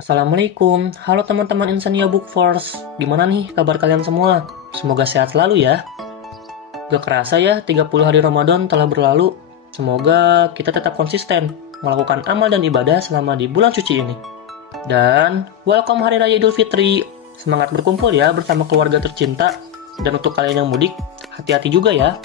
Assalamualaikum, halo teman-teman Insania Book Force. Gimana nih kabar kalian semua? Semoga sehat selalu ya. Gak kerasa ya, 30 hari Ramadan telah berlalu. Semoga kita tetap konsisten melakukan amal dan ibadah selama di bulan suci ini. Dan welcome Hari Raya Idul Fitri. Semangat berkumpul ya bersama keluarga tercinta. Dan untuk kalian yang mudik, hati-hati juga ya.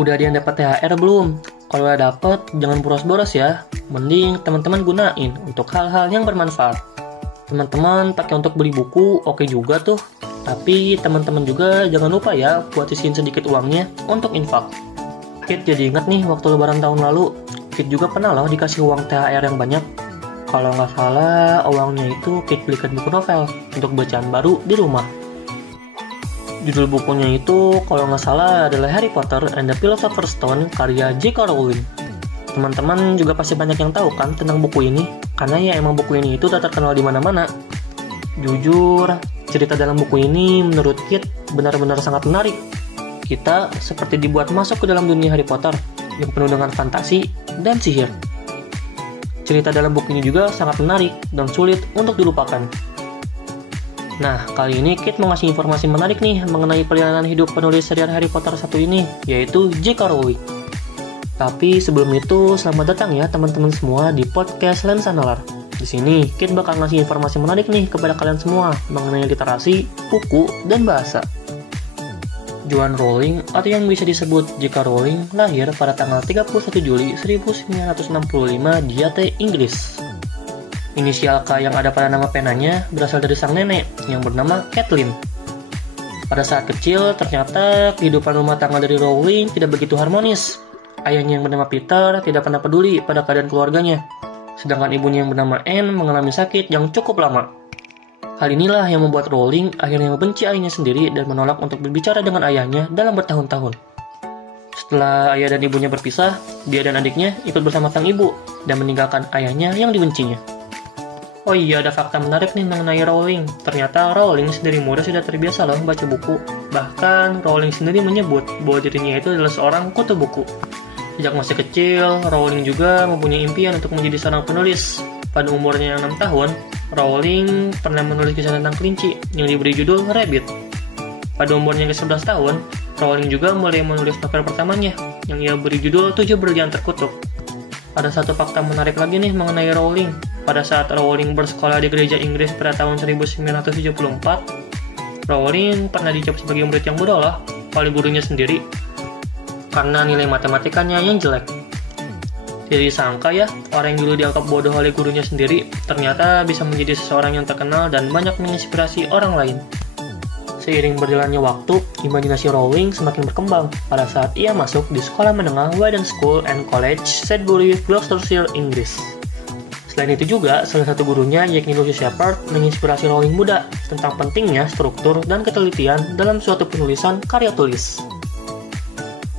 Udah ada yang dapat THR belum? Kalau udah dapet, jangan boros-boros ya. Mending teman-teman gunain untuk hal-hal yang bermanfaat. Teman-teman pakai untuk beli buku, oke juga tuh. Tapi teman-teman juga jangan lupa ya buat sisihin sedikit uangnya untuk infak. Kit jadi ingat nih waktu lebaran tahun lalu, Kit juga pernah loh dikasih uang THR yang banyak. Kalau nggak salah, uangnya itu Kit belikan buku novel untuk bacaan baru di rumah. Judul bukunya itu kalau nggak salah adalah Harry Potter and the Philosopher's Stone karya J.K. Rowling. Teman-teman juga pasti banyak yang tahu kan tentang buku ini, karena ya emang buku ini itu udah terkenal di mana-mana. Jujur, cerita dalam buku ini menurut Kit benar-benar sangat menarik. Kita seperti dibuat masuk ke dalam dunia Harry Potter yang penuh dengan fantasi dan sihir. Cerita dalam buku ini juga sangat menarik dan sulit untuk dilupakan. Nah, kali ini Kit mau ngasih informasi menarik nih mengenai perjalanan hidup penulis serial Harry Potter 1 ini, yaitu J.K. Rowling. Tapi sebelum itu, selamat datang ya teman-teman semua di podcast Lensa Nalar. Di sini, Kit bakal ngasih informasi menarik nih kepada kalian semua mengenai literasi, buku, dan bahasa. Joanne Rowling, atau yang bisa disebut J.K. Rowling, lahir pada tanggal 31 Juli 1965 di Yate, Inggris. Inisial K yang ada pada nama penanya berasal dari sang nenek yang bernama Kathleen. Pada saat kecil, ternyata kehidupan rumah tangga dari Rowling tidak begitu harmonis. Ayahnya yang bernama Peter tidak pernah peduli pada keadaan keluarganya, sedangkan ibunya yang bernama Anne mengalami sakit yang cukup lama. Hal inilah yang membuat Rowling akhirnya membenci ayahnya sendiri dan menolak untuk berbicara dengan ayahnya dalam bertahun-tahun. Setelah ayah dan ibunya berpisah, dia dan adiknya ikut bersama sang ibu dan meninggalkan ayahnya yang dibencinya. Oh iya, ada fakta menarik nih mengenai Rowling. Ternyata Rowling sendiri muda sudah terbiasa loh baca buku. Bahkan Rowling sendiri menyebut bahwa dirinya itu adalah seorang kutu buku. Sejak masih kecil, Rowling juga mempunyai impian untuk menjadi seorang penulis. Pada umurnya yang 6 tahun, Rowling pernah menulis kisah tentang kelinci yang diberi judul Rabbit. Pada umurnya ke-11 tahun, Rowling juga mulai menulis novel pertamanya yang ia beri judul 7 Berlian Terkutuk. Ada satu fakta menarik lagi nih mengenai Rowling. Pada saat Rowling bersekolah di gereja Inggris pada tahun 1974, Rowling pernah dicap sebagai murid yang bodoh lah oleh gurunya sendiri karena nilai matematikanya yang jelek. Tidak disangka ya, orang yang dulu dianggap bodoh oleh gurunya sendiri ternyata bisa menjadi seseorang yang terkenal dan banyak menginspirasi orang lain. Seiring berjalannya waktu, imajinasi Rowling semakin berkembang pada saat ia masuk di sekolah menengah Wayne School and College, Sudbury, Gloucestershire, Inggris. Selain itu juga, salah satu gurunya, yakni Lucius Shepard, menginspirasi Rowling muda tentang pentingnya struktur dan ketelitian dalam suatu penulisan karya tulis.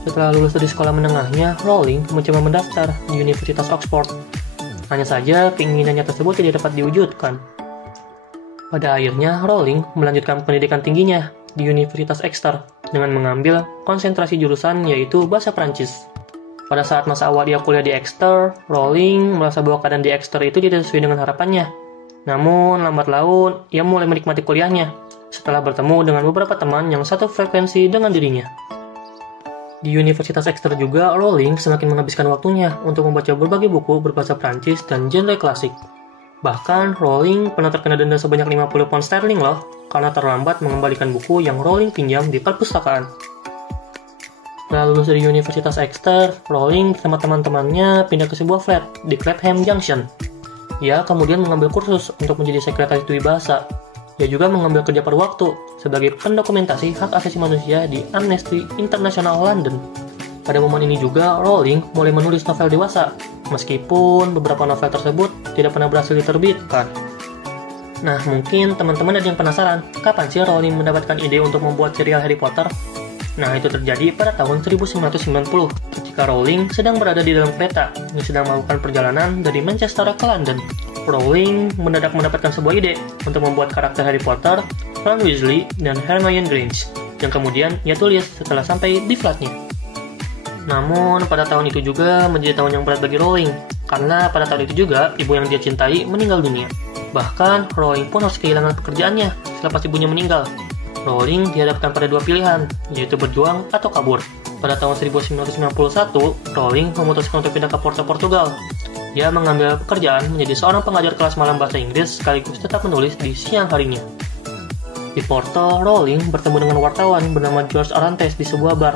Setelah lulus dari sekolah menengahnya, Rowling mencoba mendaftar di Universitas Oxford. Hanya saja, keinginannya tersebut tidak dapat diwujudkan. Pada akhirnya, Rowling melanjutkan pendidikan tingginya di Universitas Exeter dengan mengambil konsentrasi jurusan yaitu bahasa Prancis. Pada saat masa awal dia kuliah di Exeter, Rowling merasa bahwa keadaan di Exeter itu tidak sesuai dengan harapannya. Namun, lambat laun, ia mulai menikmati kuliahnya setelah bertemu dengan beberapa teman yang satu frekuensi dengan dirinya. Di Universitas Exeter juga, Rowling semakin menghabiskan waktunya untuk membaca berbagai buku berbahasa Prancis dan genre klasik. Bahkan, Rowling pernah terkena denda sebanyak 50 pound sterling loh, karena terlambat mengembalikan buku yang Rowling pinjam di perpustakaan. Setelah lulus dari Universitas Exeter, Rowling bersama teman-temannya pindah ke sebuah flat di Clapham Junction. Ia kemudian mengambil kursus untuk menjadi sekretaris dwi bahasa. Ia juga mengambil kerja paruh waktu sebagai pendokumentasi hak asasi manusia di Amnesty International London. Pada momen ini juga, Rowling mulai menulis novel dewasa, meskipun beberapa novel tersebut tidak pernah berhasil diterbitkan. Nah, mungkin teman-teman ada yang penasaran, kapan sih Rowling mendapatkan ide untuk membuat serial Harry Potter? Nah, itu terjadi pada tahun 1990 ketika Rowling sedang berada di dalam kereta yang sedang melakukan perjalanan dari Manchester ke London. Rowling mendadak mendapatkan sebuah ide untuk membuat karakter Harry Potter, Ron Weasley, dan Hermione Granger yang kemudian ia tulis setelah sampai di flatnya. Namun, pada tahun itu juga menjadi tahun yang berat bagi Rowling. Karena pada tahun itu juga, ibu yang dia cintai meninggal dunia. Bahkan, Rowling pun harus kehilangan pekerjaannya selepas ibunya meninggal. Rowling dihadapkan pada dua pilihan, yaitu berjuang atau kabur. Pada tahun 1991, Rowling memutuskan untuk pindah ke Portugal. Dia mengambil pekerjaan menjadi seorang pengajar kelas malam bahasa Inggris sekaligus tetap menulis di siang harinya. Di Porto, Rowling bertemu dengan wartawan bernama George Orantes di sebuah bar.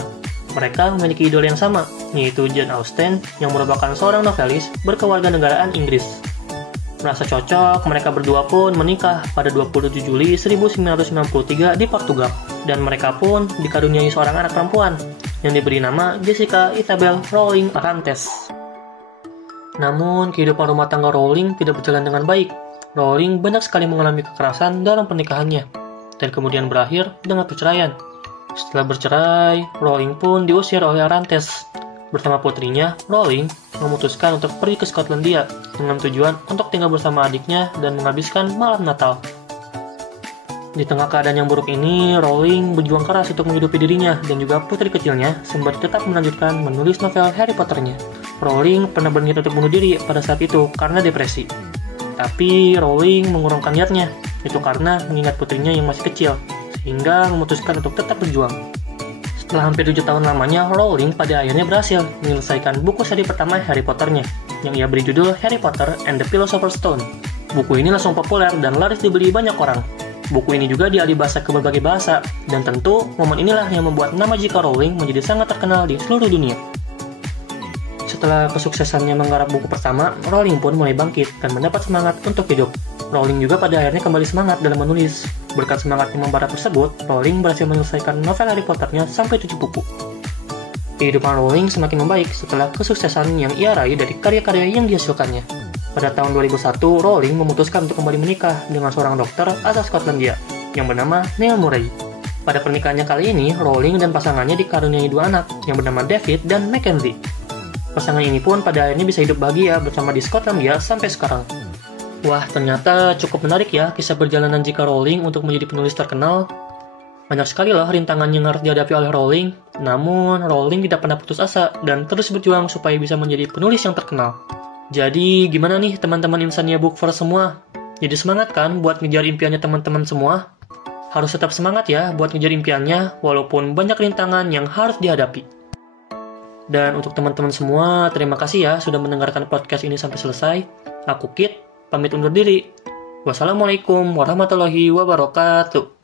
Mereka memiliki idola yang sama, yaitu Jane Austen yang merupakan seorang novelis berkewarganegaraan Inggris. Merasa cocok, mereka berdua pun menikah pada 27 Juli 1993 di Portugal. Dan mereka pun dikaruniai seorang anak perempuan yang diberi nama Jessica Isabel Rowling Orantes. Namun, kehidupan rumah tangga Rowling tidak berjalan dengan baik. Rowling banyak sekali mengalami kekerasan dalam pernikahannya, dan kemudian berakhir dengan perceraian. Setelah bercerai, Rowling pun diusir oleh Orantes. Bersama putrinya, Rowling memutuskan untuk pergi ke Skotlandia dengan tujuan untuk tinggal bersama adiknya dan menghabiskan malam Natal. Di tengah keadaan yang buruk ini, Rowling berjuang keras untuk menghidupi dirinya dan juga putri kecilnya sembari tetap melanjutkan menulis novel Harry Potter-nya. Rowling pernah berniat untuk bunuh diri pada saat itu karena depresi. Tapi Rowling mengurungkan niatnya, itu karena mengingat putrinya yang masih kecil, sehingga memutuskan untuk tetap berjuang. Setelah hampir 7 tahun lamanya, Rowling pada akhirnya berhasil menyelesaikan buku seri pertama Harry Potter-nya, yang ia beri judul Harry Potter and the Philosopher's Stone. Buku ini langsung populer dan laris dibeli banyak orang. Buku ini juga dialih bahasa ke berbagai bahasa, dan tentu momen inilah yang membuat nama J.K. Rowling menjadi sangat terkenal di seluruh dunia. Setelah kesuksesannya menggarap buku pertama, Rowling pun mulai bangkit dan mendapat semangat untuk hidup. Rowling juga pada akhirnya kembali semangat dalam menulis. Berkat semangat yang membara tersebut, Rowling berhasil menyelesaikan novel Harry Potter-nya sampai 7 buku. Kehidupan Rowling semakin membaik setelah kesuksesan yang ia raih dari karya-karya yang dihasilkannya. Pada tahun 2001, Rowling memutuskan untuk kembali menikah dengan seorang dokter asal Skotlandia yang bernama Neil Murray. Pada pernikahannya kali ini, Rowling dan pasangannya dikaruniai 2 anak yang bernama David dan Mackenzie. Pasangan ini pun pada akhirnya bisa hidup bahagia bersama di Skotlandia sampai sekarang. Wah, ternyata cukup menarik ya kisah perjalanan J.K. Rowling untuk menjadi penulis terkenal. Banyak sekali loh rintangan yang harus dihadapi oleh Rowling, namun Rowling tidak pernah putus asa dan terus berjuang supaya bisa menjadi penulis yang terkenal. Jadi, gimana nih teman-teman Insania Bookverse semua? Jadi semangat kan buat ngejar impiannya teman-teman semua? Harus tetap semangat ya buat ngejar impiannya, walaupun banyak rintangan yang harus dihadapi. Dan untuk teman-teman semua, terima kasih ya sudah mendengarkan podcast ini sampai selesai. Aku Kit, pamit undur diri. Wassalamualaikum warahmatullahi wabarakatuh.